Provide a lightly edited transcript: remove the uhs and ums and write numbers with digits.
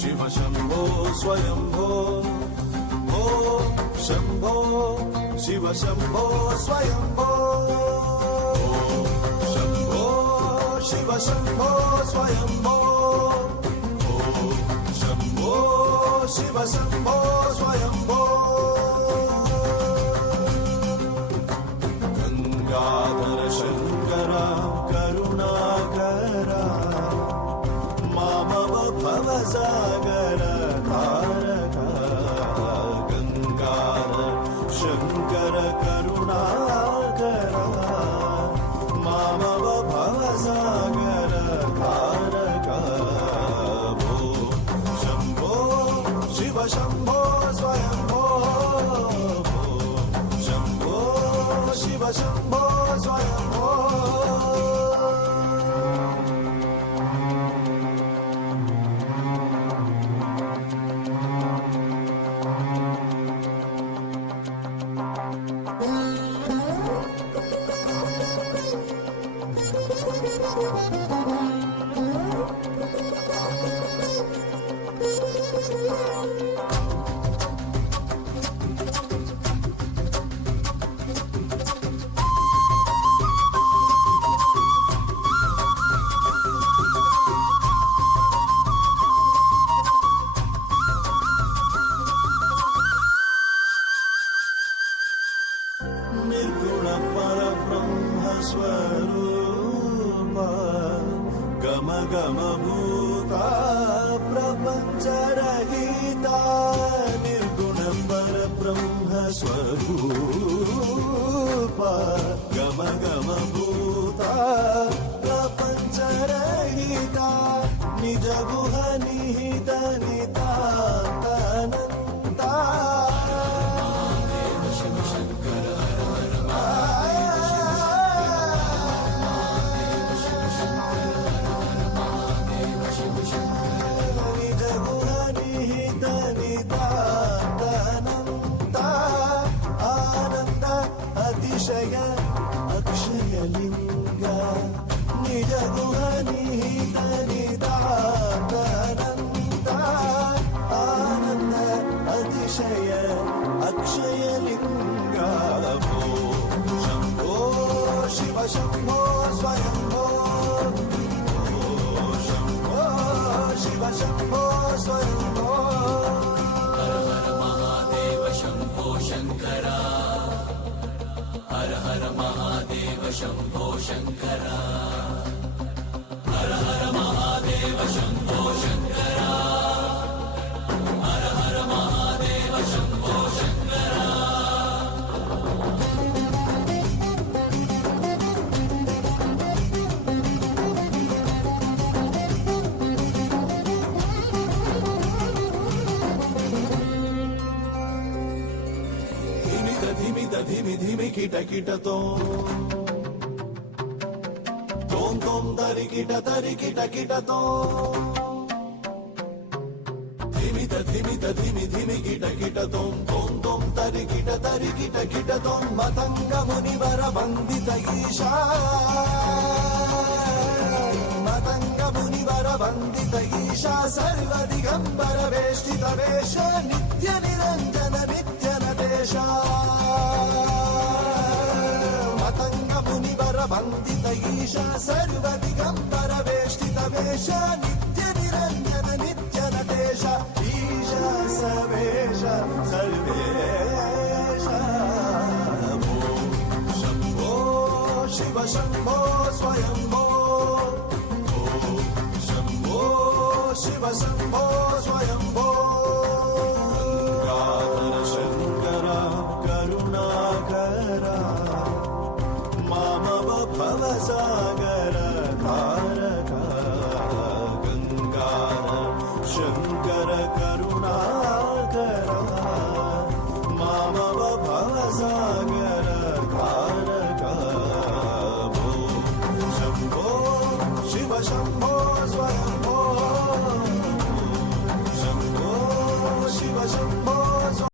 शिव शम्भो स्वयम्भो ॐ शम्भो शिव शम्भो स्वयम्भो शम्भो शिव शम्भो स्वयम्भो शम्भो शिव शम्भो स्वयम्भो गंगाधर शंकर करुणाकर मामव भवसागर तारक गंगाधर शंकर करुणाकर मामव भवसागर तारक भो शंभो शिव शंभो स्वयंभो शंभो शिव शंभो स्वयंभो निर्गुण परब्रह्म स्वरूप गम गम भूता प्रपंच रहिता निर्गुण परब्रह्म स्वरूप गम गम भूता प्रपंच रहिता निज गुह निहित नितान्तनन्ता अतिशय अक्षयलिंग निज गुह निहित निदानन्द आनंद अतिशय अक्षयलिंग भो शंभो शिव शंभो स्वयंभो शंभो शिव शंभो स्वयंभो हर हर महादेव शंभो शंकरा हर हर महादेव शंभो शंकरा हर हर महादेव शंभो शंकरा हर हर महादेव शंभो शंकरा धिमि धिमि किट किट तोम तोम तरि किट किट तोम धिमि धिमि किट किट तोम तरि किट किट तोम मतंग मुनिवर वंदित ईशा मतंग मुनिवर वंदित ईशा सर्व दिगंबर वेष्टित वेश नित्य निरंजन नित्य नटेशा मतंग मुनिवर वंदित ईशा सर्व दिगंबर वेष्टित वेश नित्य निरंजन नित्य नटेश ईशा सवेश सर्वेश भो शंभो शिव शंभो स्वयंभो शंभो शिव शंभो स्वयंभो गंगाधर शंकर करुणाकर मामव भवसागर